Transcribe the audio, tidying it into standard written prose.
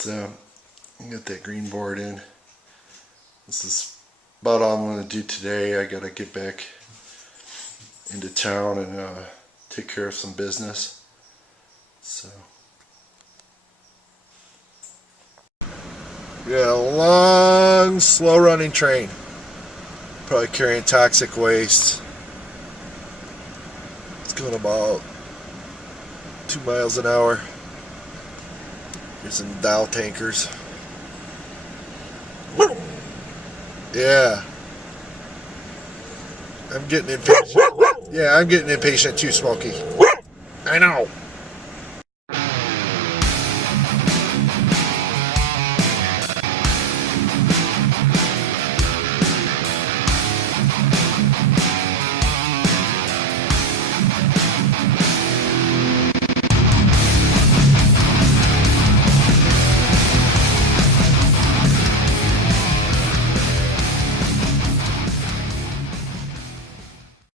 So, get that green board in. This is about all I'm going to do today. I got to get back into town and take care of some business. So, we got a long, slow-running train. Probably carrying toxic waste. It's going about 2 miles an hour. Here's some Dow tankers. Yeah. I'm getting impatient. Yeah, I'm getting impatient too, Smokey. I know.